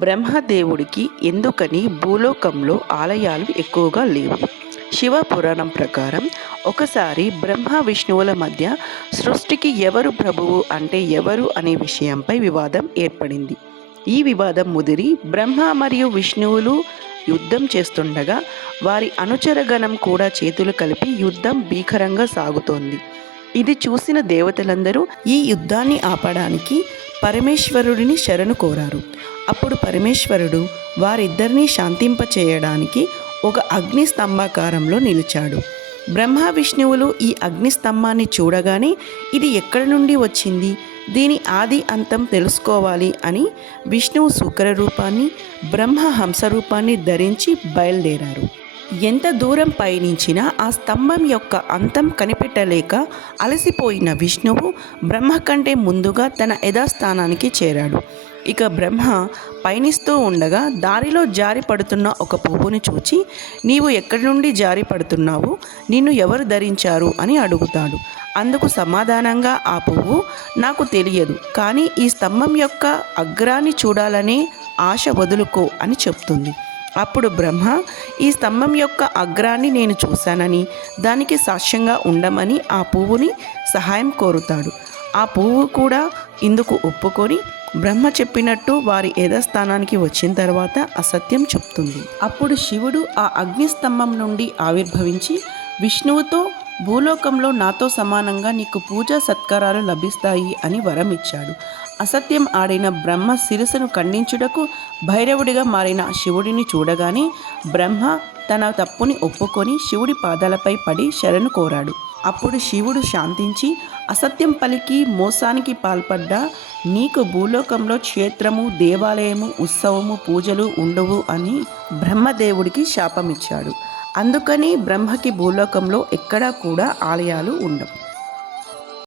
బ్రహ్మదేవుడికి ఎందుకని భూలోకంలో ఆలయాలు ఎక్కువగా లేవు? శివ పురాణం ప్రకారం ఒకసారి బ్రహ్మ విష్ణువుల మధ్య సృష్టికి ఎవరు ప్రభువు అంటే ఎవరు అనే విషయంపై వివాదం ఏర్పడింది. ఈ వివాదం ముదిరి బ్రహ్మ మరియు విష్ణువులు యుద్ధం చేస్తుండగా వారి అనుచరగణం కూడా చేతులు కలిపి యుద్ధం భీకరంగా సాగుతోంది. ఇది చూసిన దేవతలందరూ ఈ యుద్ధాన్ని ఆపడానికి పరమేశ్వరుడిని శరణు కోరారు. అప్పుడు పరమేశ్వరుడు వారిద్దరినీ శాంతింపచేయడానికి ఒక అగ్ని స్తంభాకారంలో నిలిచాడు. బ్రహ్మ విష్ణువులు ఈ అగ్ని స్తంభాన్ని చూడగానే ఇది ఎక్కడి నుండి వచ్చింది? దీని ఆది అంతం తెలుసుకోవాలి అని విష్ణువు శుక్ర రూపాన్ని బ్రహ్మ హంస రూపాన్ని ధరించి బయలుదేరారు. ఎంత దూరం పయనించినా ఆ స్తంభం యొక్క అంతం కనిపెట్టలేక అలసిపోయిన విష్ణువు బ్రహ్మ కంటే ముందుగా తన యథాస్థానానికి చేరాడు. ఇక బ్రహ్మ పయనిస్తూ ఉండగా దారిలో జారి పడుతున్న ఒక పువ్వును చూచి నీవు ఎక్కడి నుండి జారి పడుతున్నావు? నిన్ను ఎవరు ధరించారు? అని అడుగుతాడు. అందుకు సమాధానంగా ఆ పువ్వు నాకు తెలియదు కానీ ఈ స్తంభం యొక్క అగ్రాన్ని చూడాలనే ఆశ వదులుకో అని చెప్తుంది. అప్పుడు బ్రహ్మ ఈ స్తంభం యొక్క అగ్రాన్ని నేను చూశానని దానికి సాక్ష్యంగా ఉండమని ఆ పువ్వుని సహాయం కోరుతాడు. ఆ పువ్వు కూడా ఇందుకు ఒప్పుకొని బ్రహ్మ చెప్పినట్టు వారి యథస్థానానికి వచ్చిన తర్వాత అసత్యం చెప్తుంది. అప్పుడు శివుడు ఆ అగ్ని స్తంభం నుండి ఆవిర్భవించి విష్ణువుతో భూలోకంలో నాతో సమానంగా నీకు పూజా సత్కారాలు లభిస్తాయి అని వరం ఇచ్చాడు. అసత్యం ఆడిన బ్రహ్మ శిరస్సును ఖండించుటకు భైరవుడిగా మారిన శివుడిని చూడగానే బ్రహ్మ తన తప్పుని ఒప్పుకొని శివుడి పాదాలపై పడి శరణు కోరాడు. అప్పుడు శివుడు శాంతించి అసత్యం పలికి మోసానికి పాల్పడ్డ నీకు భూలోకంలో క్షేత్రము దేవాలయము ఉత్సవము పూజలు ఉండవు అని బ్రహ్మదేవుడికి శాపమిచ్చాడు. అందుకని బ్రహ్మకి భూలోకంలో ఎక్కడా కూడా ఆలయాలు ఉండవు.